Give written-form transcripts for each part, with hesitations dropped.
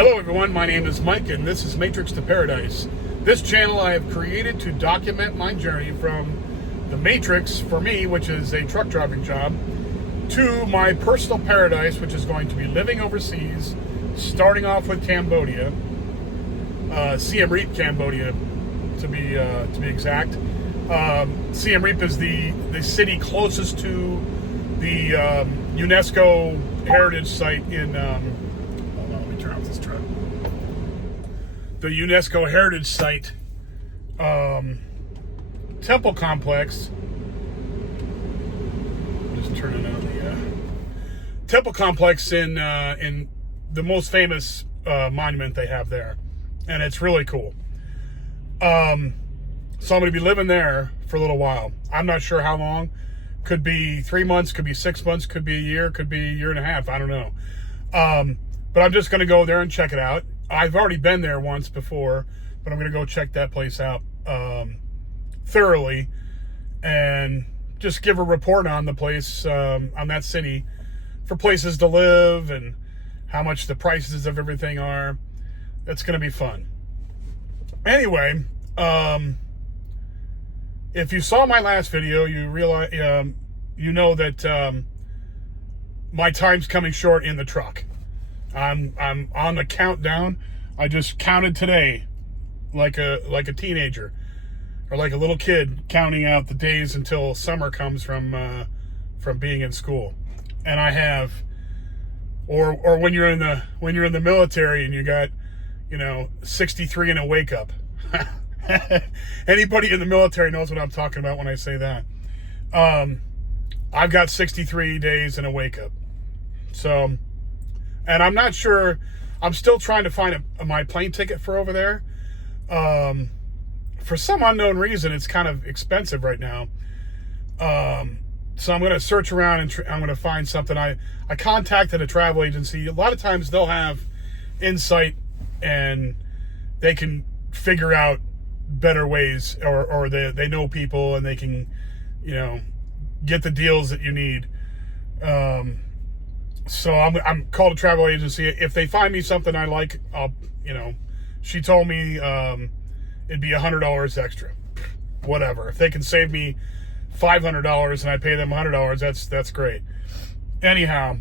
Hello everyone, my name is Mike and this is Matrix to Paradise. This channel I have created to document my journey from the Matrix, for me, which is a truck driving job, to my personal paradise, which is going to be living overseas, starting off with Cambodia, Siem Reap, Cambodia, to be exact. Siem Reap is the city closest to the UNESCO heritage site in. Hold on, let me turn off this truck. The UNESCO heritage site temple complex. Just turning on the temple complex in the most famous monument they have there, and it's really cool. So I'm going to be living there for a little while. I'm not sure how long. Could be 3 months, could be 6 months, could be a year, could be a year and a half. I don't know. But I'm just going to go there and check it out. I've already been there once before, but I'm going to go check that place out thoroughly and just give a report on the place, on that city, for places to live and how much the prices of everything are. It's going to be fun. Anyway, if you saw my last video, you realize, you know that my time's coming short in the truck. I'm on the countdown. I just counted today, like a teenager, or like a little kid counting out the days until summer comes from being in school. And I have, or when you're in the military and you got, 63 and a wake up. Anybody in the military knows what I'm talking about when I say that. I've got 63 days and a wake up. So, and I'm not sure, I'm still trying to find my plane ticket for over there. For some unknown reason, it's kind of expensive right now. So I'm going to search around and I'm going to find something. I contacted a travel agency. A lot of times they'll have insight and they can figure out better ways, or they know people and they can, get the deals that you need. So I'm called a travel agency. If they find me something I like, I'll, she told me it'd be $100 extra. Whatever. If they can save me $500 and I pay them $100, that's great. Anyhow,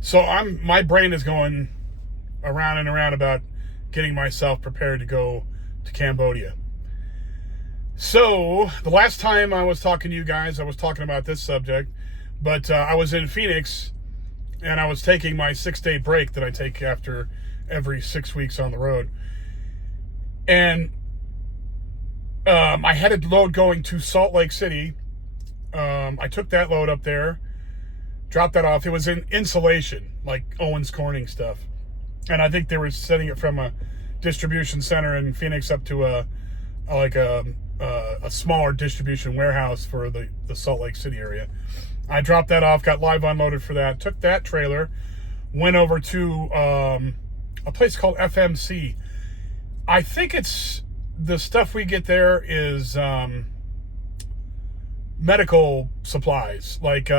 so my brain is going around and around about getting myself prepared to go to Cambodia. So the last time I was talking to you guys, I was talking about this subject, but I was in Phoenix and I was taking my 6-day break that I take after every 6 weeks on the road. And I had a load going to Salt Lake City. I took that load up there, dropped that off. It was in insulation, like Owens Corning stuff. And I think they were sending it from a distribution center in Phoenix up to a smaller distribution warehouse for the Salt Lake City area. I dropped that off, got live unloaded for that, took that trailer, went over to a place called FMC. I think it's the stuff we get there is medical supplies, like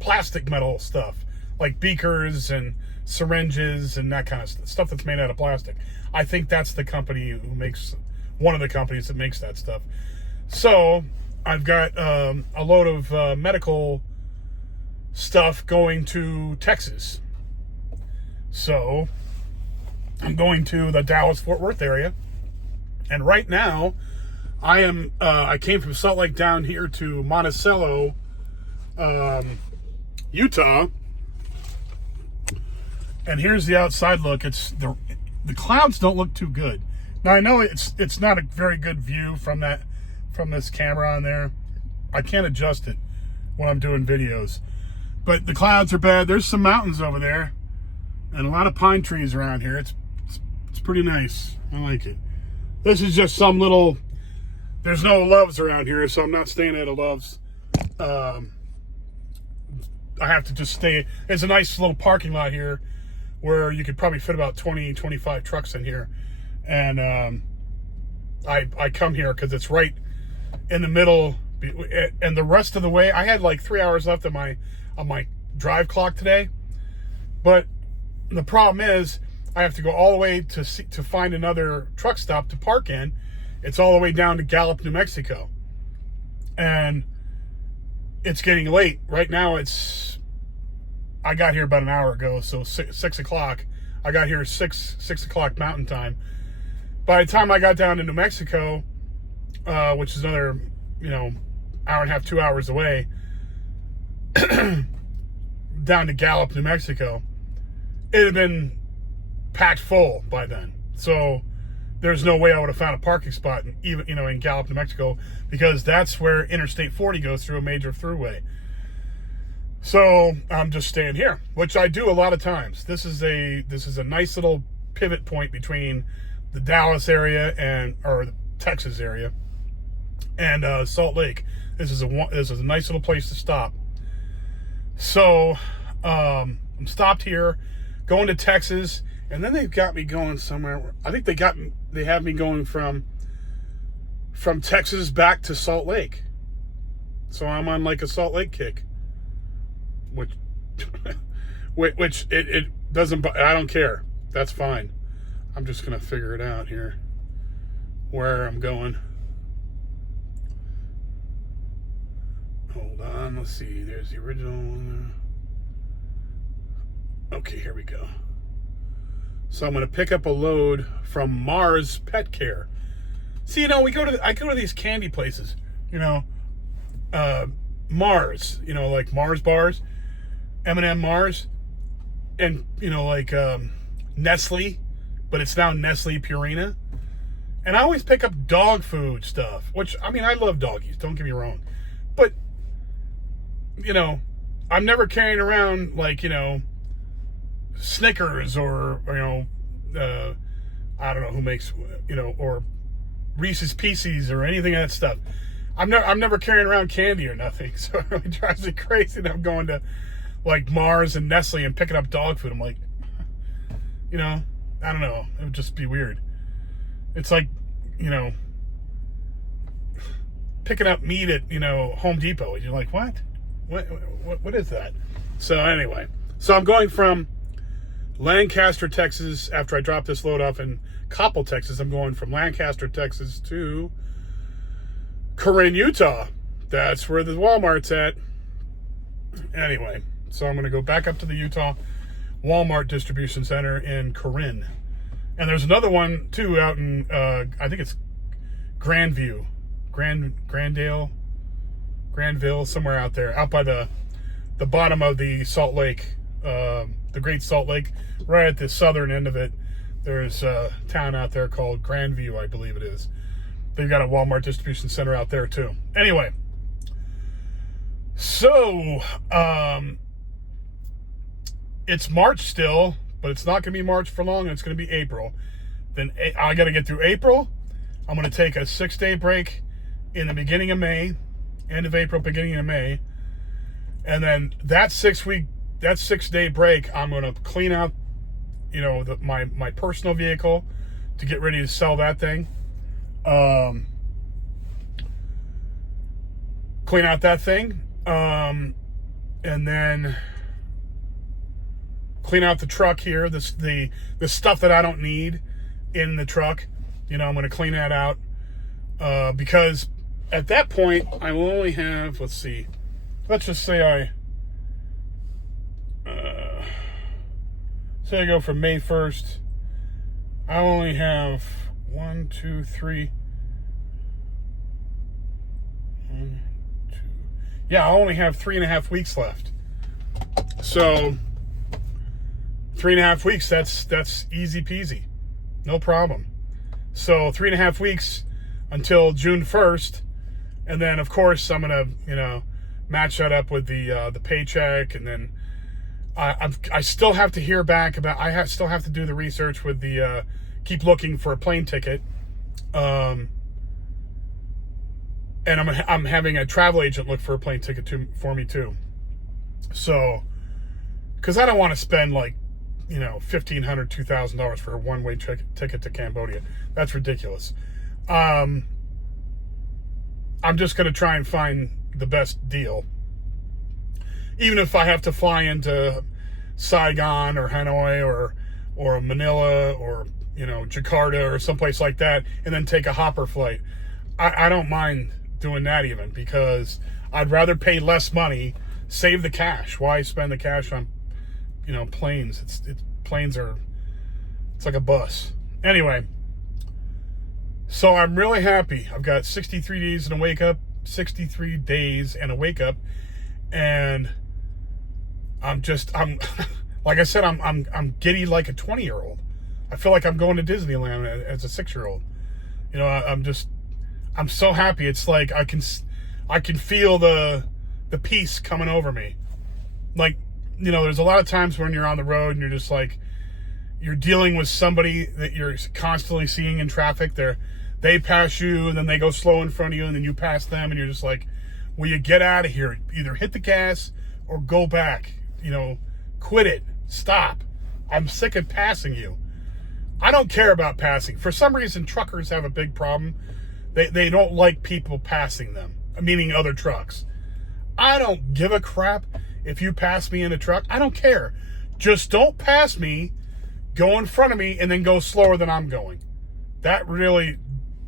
plastic metal stuff, like beakers and syringes and that kind of stuff that's made out of plastic. I think that's the company who makes, one of the companies that makes that stuff. So I've got a load of medical stuff going to Texas. So I'm going to the Dallas-Fort Worth area. And right now I came from Salt Lake down here to Monticello, Utah. And here's the outside look. It's the clouds don't look too good. Now I know it's not a very good view from this camera on there. I can't adjust it when I'm doing videos. But the clouds are bad. There's some mountains over there and a lot of pine trees around here. It's pretty nice. I like it. This is just some little, there's no Loves around here, so I'm not staying at a Loves. I have to just stay. It's a nice little parking lot here where you could probably fit about 20, 25 trucks in here. And I come here because it's right in the middle. And the rest of the way, I had like 3 hours left on my drive clock today. But The problem is I have to go all the way to find another truck stop to park in. It's all the way down to Gallup, New Mexico. And it's getting late. Right now I got here about an hour ago, so 6 o'clock. I got here 6 o'clock Mountain Time. By the time I got down to New Mexico, which is another, hour and a half, 2 hours away, down to Gallup, New Mexico, it had been packed full by then. So there's no way I would have found a parking spot in Gallup, New Mexico, because that's where Interstate 40 goes through, a major throughway. So I'm just staying here, which I do a lot of times. This is a nice little pivot point between the Dallas area or the Texas area and Salt Lake. This is a nice little place to stop. So I'm stopped here, going to Texas, and then they've got me going somewhere. I think they have me going from Texas back to Salt Lake. So I'm on like a Salt Lake kick, which it doesn't. I don't care. That's fine. I'm just gonna figure it out here where I'm going. Hold on. Let's see. There's the original one. Okay, here we go. So I'm going to pick up a load from Mars Pet Care. See, I go to these candy places, Mars, like Mars bars, M&M Mars, and like Nestle, but it's now Nestle Purina. And I always pick up dog food stuff, which I love doggies, don't get me wrong, but I'm never carrying around like Snickers or I don't know who makes or Reese's Pieces or anything of that stuff. I'm never carrying around candy or nothing, so it really drives me crazy that I'm going to like Mars and Nestle and picking up dog food. I'm like, I don't know, it would just be weird. It's like picking up meat at Home Depot. You're like, what is that? So anyway, I'm going from Lancaster, Texas. After I drop this load off in Coppell, Texas, I'm going from Lancaster, Texas to Corinne, Utah. That's where the Walmart's at. Anyway, so I'm going to go back up to the Utah Walmart distribution center in Corinne. And there's another one too out in I think it's Grandview, Granville, somewhere out there, out by the bottom of the Salt Lake, the Great Salt Lake, right at the southern end of it. There's a town out there called Grandview, I believe it is. They've got a Walmart distribution center out there too. Anyway, so it's March still, but it's not going to be March for long. It's going to be April. Then I got to get through April. I'm going to take a 6-day break in the beginning of May, end of April, beginning of May. And then that 6-day break, I'm going to clean out, my personal vehicle to get ready to sell that thing. Clean out that thing. And then clean out the truck here. The stuff that I don't need in the truck. I'm going to clean that out. Because at that point, I will only have, let's just say say I go from May 1st, I only have 1, 2, 3. Yeah, I only have 3.5 weeks left. So 3.5 weeks, that's easy peasy. No problem. So 3.5 weeks until June 1st. And then of course I'm gonna, match that up with the paycheck, and then I still have to hear back about. Still have to do the research with the keep looking for a plane ticket, and I'm having a travel agent look for a plane ticket for me too. So, because I don't want to spend like $1,500, $2,000 for a one-way ticket to Cambodia. That's ridiculous. I'm just gonna try and find the best deal. Even if I have to fly into Saigon or Hanoi or Manila or, Jakarta or someplace like that, and then take a hopper flight. I don't mind doing that even, because I'd rather pay less money, save the cash. Why spend the cash on, planes? It's like a bus. Anyway, so I'm really happy. I've got 63 days and a wake up, and I'm like I said, I'm giddy like a 20-year-old. I feel like I'm going to Disneyland as a 6-year-old. I'm so happy. It's like I can feel the peace coming over me. Like, there's a lot of times when you're on the road and you're just like, you're dealing with somebody that you're constantly seeing in traffic. They pass you, and then they go slow in front of you, and then you pass them, and you're just like, will you get out of here? Either hit the gas or go back. Quit it. Stop. I'm sick of passing you. I don't care about passing. For some reason, truckers have a big problem. They don't like people passing them, meaning other trucks. I don't give a crap if you pass me in a truck. I don't care. Just don't pass me, go in front of me, and then go slower than I'm going. That really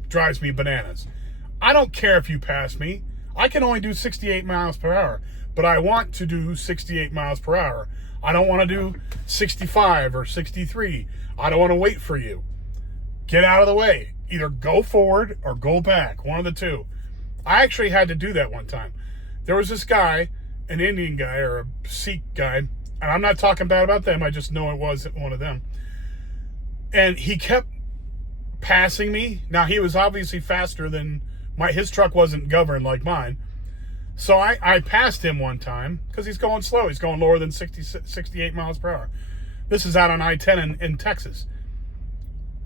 drives me bananas. I don't care if you pass me. I can only do 68 miles per hour, but I want to do 68 miles per hour. I don't want to do 65 or 63. I don't want to wait for you. Get out of the way. Either go forward or go back. One of the two. I actually had to do that one time. There was this guy, an Indian guy or a Sikh guy, and I'm not talking bad about them. I just know it was one of them. And he kept passing me. Now, he was obviously faster than his truck wasn't governed like mine. So I passed him one time because he's going slow. He's going lower than 68 miles per hour. This is out on I-10 in Texas,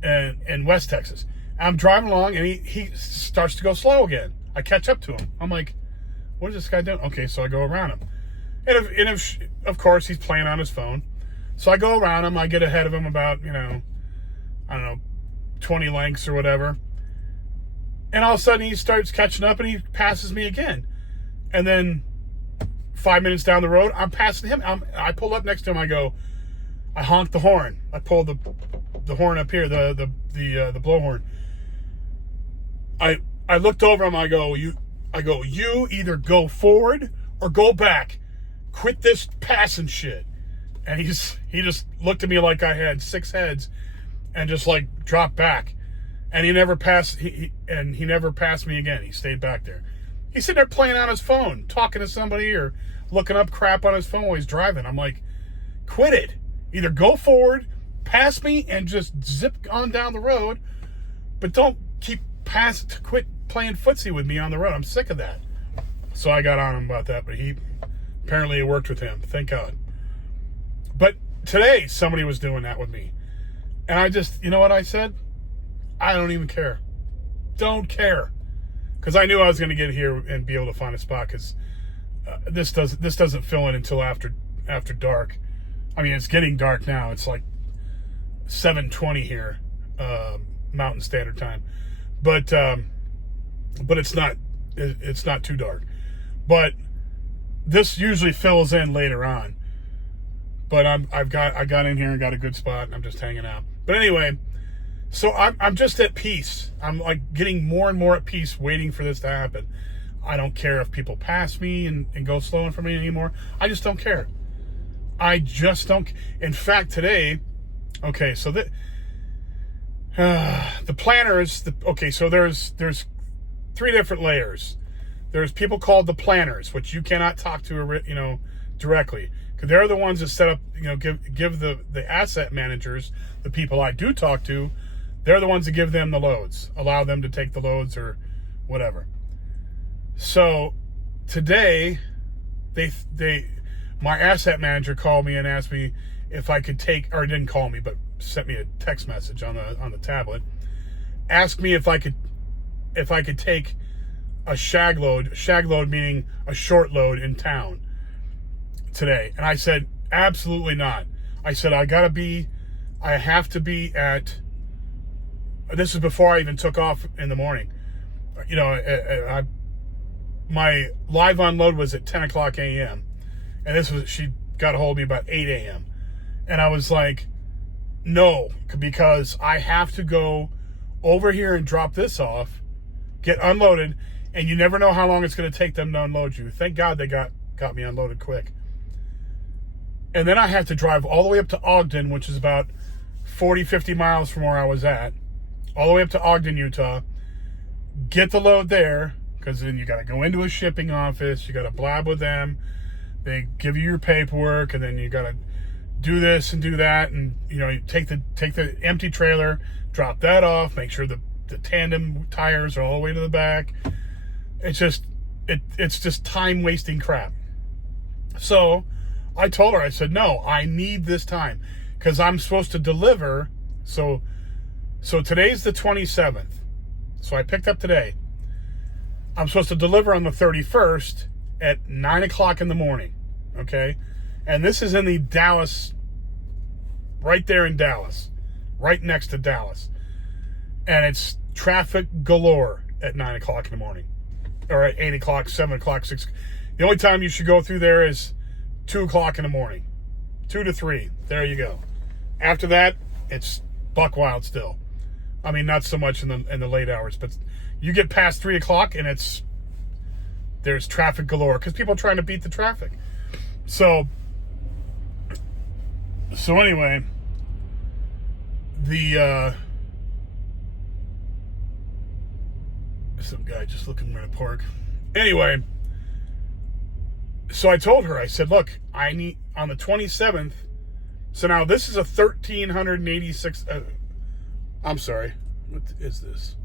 in West Texas. I'm driving along, and he starts to go slow again. I catch up to him. I'm like, what is this guy doing? Okay, so I go around him. And of course, he's playing on his phone. So I go around him. I get ahead of him about, I don't know, 20 lengths or whatever. And all of a sudden, he starts catching up, and he passes me again. And then 5 minutes down the road, I'm passing him. I pull up next to him. I honk the horn. I pull the horn up here, the blowhorn. I looked over him. I go, you either go forward or go back. Quit this passing shit. And he just looked at me like I had 6 heads, and just like dropped back. And he never passed. He never passed me again. He stayed back there. He's sitting there playing on his phone, talking to somebody or looking up crap on his phone while he's driving. I'm like, quit it. Either go forward, pass me, and just zip on down the road, but don't quit playing footsie with me on the road. I'm sick of that. So I got on him about that, but apparently it worked with him. Thank God. But today, somebody was doing that with me. And I just, you know what I said? I don't even care. Don't care. Because I knew I was going to get here and be able to find a spot, because this doesn't fill in until after dark. I mean, it's getting dark now. It's like 7:20 here, Mountain Standard Time. But it's not too dark. But this usually fills in later on. But I got in here and got a good spot, and I'm just hanging out. But anyway, so I'm just at peace. I'm like getting more and more at peace, waiting for this to happen. I don't care if people pass me and go slow in front of me anymore. I just don't care. I just don't. In fact, today, okay, so the planners. Okay, so there's 3 different layers. There's people called the planners, which you cannot talk to, directly, because they're the ones that set up, give the asset managers, the people I do talk to. They're the ones that give them the loads, allow them to take the loads or whatever. So today, my asset manager called me and asked me if I could take, or didn't call me, but sent me a text message on the tablet. Asked me if I could take a shag load meaning a short load in town today. And I said, absolutely not. I said, I have to be at, this is before I even took off in the morning. My live unload was at 10 o'clock a.m. And she got a hold of me about 8 a.m. And I was like, no, because I have to go over here and drop this off, get unloaded, and you never know how long it's going to take them to unload you. Thank God they got me unloaded quick. And then I have to drive all the way up to Ogden, which is about 40, 50 miles from where I was at, all the way up to Ogden, Utah, get the load there, because then you got to go into a shipping office, you got to blab with them, they give you your paperwork, and then you got to do this and do that, and you take the empty trailer, drop that off, make sure the tandem tires are all the way to the back. It's just time wasting crap. So I told her, I said, no, I need this time because I'm supposed to deliver. So today's the 27th. So I picked up today. I'm supposed to deliver on the 31st at 9 o'clock in the morning. Okay. And this is in the Dallas, right there in Dallas, right next to Dallas. And it's traffic galore at 9 o'clock in the morning, or at 8 o'clock, 7 o'clock, 6. The only time you should go through there is 2 o'clock in the morning, 2 to 3. There you go. After that, it's buck wild still. I mean, not so much in the late hours, but you get past 3 o'clock and there's traffic galore because people are trying to beat the traffic. So anyway, some guy just looking where to park. Anyway, so I told her, I said, look, I need on the 27th. So now this is a 1,386. I'm sorry. What is this?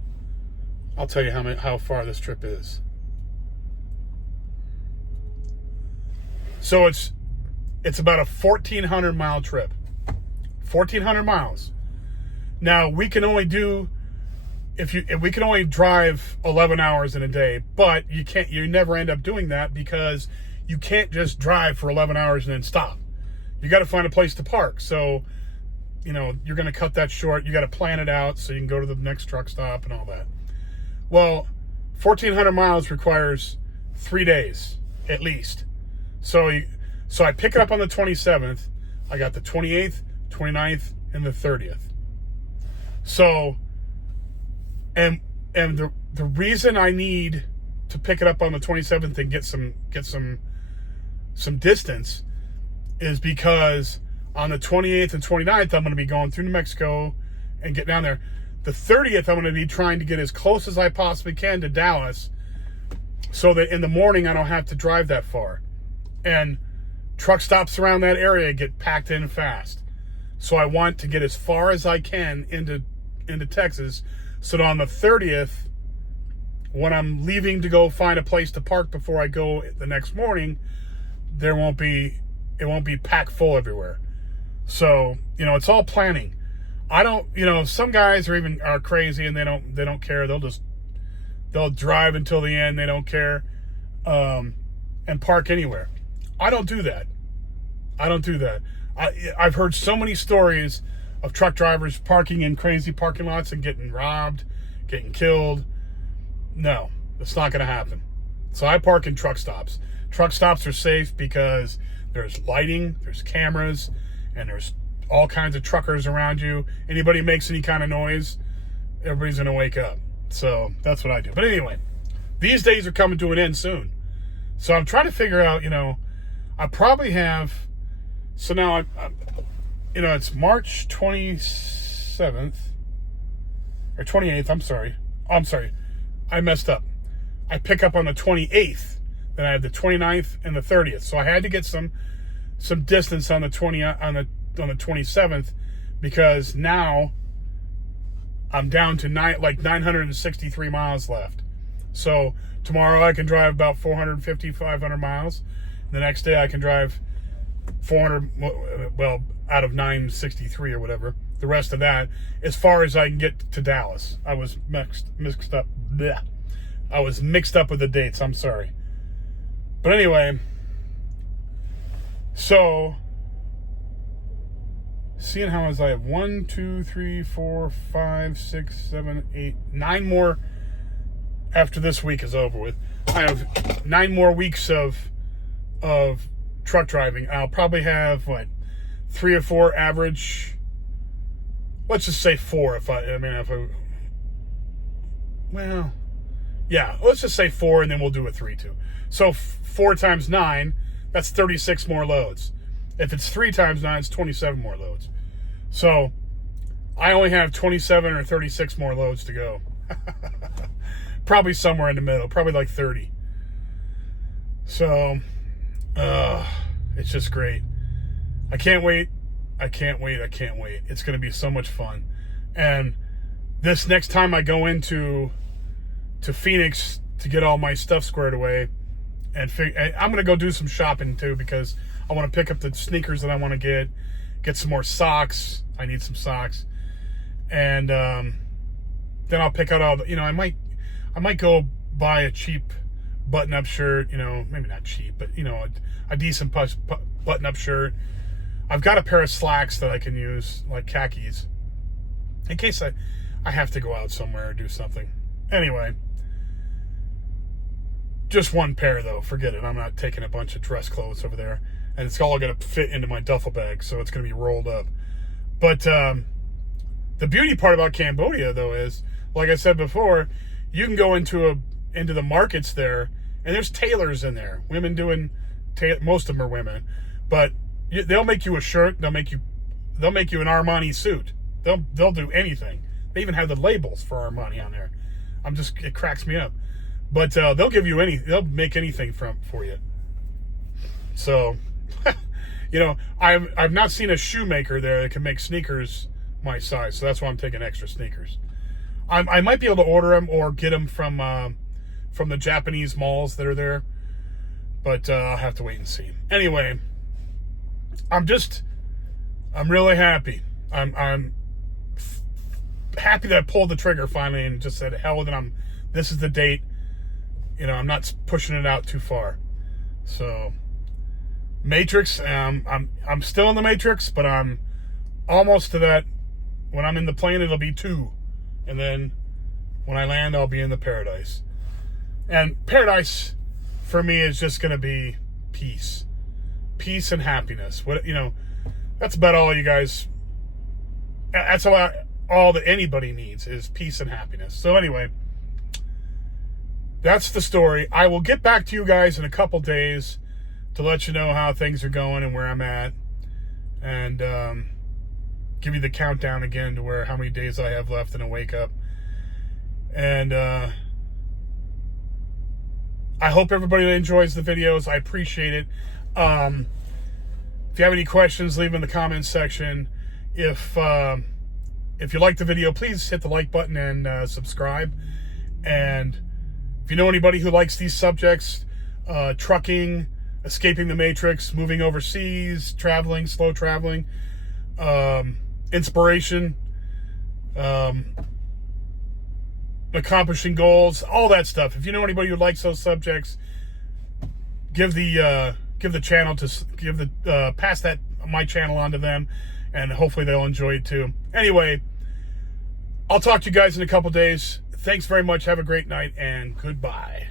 I'll tell you how far this trip is. So it's about a 1,400 mile trip. 1,400 miles. Now we can only we can only drive 11 hours in a day, but you never end up doing that because you can't just drive for 11 hours and then stop. You got to find a place to park. So, you're going to cut that short. You got to plan it out so you can go to the next truck stop and all that. Well, 1,400 miles requires 3 days at least. So I pick it up on the 27th. I got the 28th, 29th, and the 30th. So, and the reason I need to pick it up on the 27th and get some distance is because on the 28th and 29th, I'm going to be going through New Mexico and get down there. The 30th, I'm going to be trying to get as close as I possibly can to Dallas so that in the morning I don't have to drive that far. And truck stops around that area get packed in fast. So I want to get as far as I can into Texas so that on the 30th, when I'm leaving to go find a place to park before I go the next morning, it won't be packed full everywhere. So, it's all planning. I don't, some guys are crazy and they don't care. They'll drive until the end. They don't care, and park anywhere. I don't do that. I've heard so many stories of truck drivers parking in crazy parking lots and getting robbed, getting killed. No, that's not going to happen. So I park in truck stops. Truck stops are safe because there's lighting, there's cameras, and there's all kinds of truckers around you. Anybody makes any kind of noise, everybody's going to wake up. So that's what I do. But anyway, these days are coming to an end soon. So I'm trying to figure out, I probably have, so now it's March 27th, or 28th, I'm sorry. I messed up. I pick up on the 28th, then I have the 29th and the 30th. So I had to get some distance on the 27th because now I'm down to 963 miles left. So tomorrow I can drive about 450, 500 miles. The next day I can drive 400, well, out of 963 or whatever. The rest of that, as far as I can get to Dallas. I was mixed up. Bleh. I was mixed up with the dates. I'm sorry. But anyway, so seeing how as I have 1, 2, 3, 4, 5, 6, 7, 8, 9 more after this week is over with. I have 9 more weeks of truck driving. I'll probably have 3 or 4 average. Let's just say 4 well, yeah, let's just say 4 and then we'll do a 3-2. So 4 times 9, that's 36 more loads. If it's 3 times 9, it's 27 more loads. So I only have 27 or 36 more loads to go. Probably somewhere in the middle, probably like 30. So, it's just great. I can't wait. I can't wait. It's going to be so much fun. And this next time I go into Phoenix to get all my stuff squared away, and I'm going to go do some shopping too, because I want to pick up the sneakers that I want to get some more socks. I need some socks. And then I'll pick out all the, I might go buy a cheap button-up shirt, maybe not cheap, but, a decent button-up shirt. I've got a pair of slacks that I can use, like khakis, in case I have to go out somewhere or do something. Anyway, just one pair, though. Forget it. I'm not taking a bunch of dress clothes over there. And it's all going to fit into my duffel bag, so it's going to be rolled up. But the beauty part about Cambodia, though, is, like I said before, you can go into the markets there, and there's tailors in there. Women doing, most of them are women, but they'll make you a shirt. They'll make you an Armani suit. They'll do anything. They even have the labels for Armani on there. It cracks me up. But they'll give you they'll make anything for you. So, I've not seen a shoemaker there that can make sneakers my size. So that's why I'm taking extra sneakers. I might be able to order them or get them from the Japanese malls that are there, but I'll have to wait and see. Anyway, I'm really happy. I'm happy that I pulled the trigger finally and just said, hell with it. This is the date. I'm not pushing it out too far. So, Matrix. I'm still in the Matrix, but I'm almost to that. When I'm in the plane, it'll be 2. And then when I land, I'll be in the paradise. And paradise for me is just going to be peace. Peace and happiness. That's about all you guys, that's all that anybody needs is peace and happiness. So anyway, that's the story. I will get back to you guys in a couple days to let you know how things are going and where I'm at. And give you the countdown again to how many days I have left in a wake up. And I hope everybody enjoys the videos. I appreciate it. If you have any questions, leave them in the comments section. If you like the video, please hit the like button and subscribe. And if you know anybody who likes these subjects, trucking, escaping the Matrix, moving overseas, traveling, slow traveling, inspiration, accomplishing goals, all that stuff. If you know anybody who likes those subjects, pass my channel on to them, and hopefully they'll enjoy it too. Anyway, I'll talk to you guys in a couple days. Thanks very much. Have a great night, and goodbye.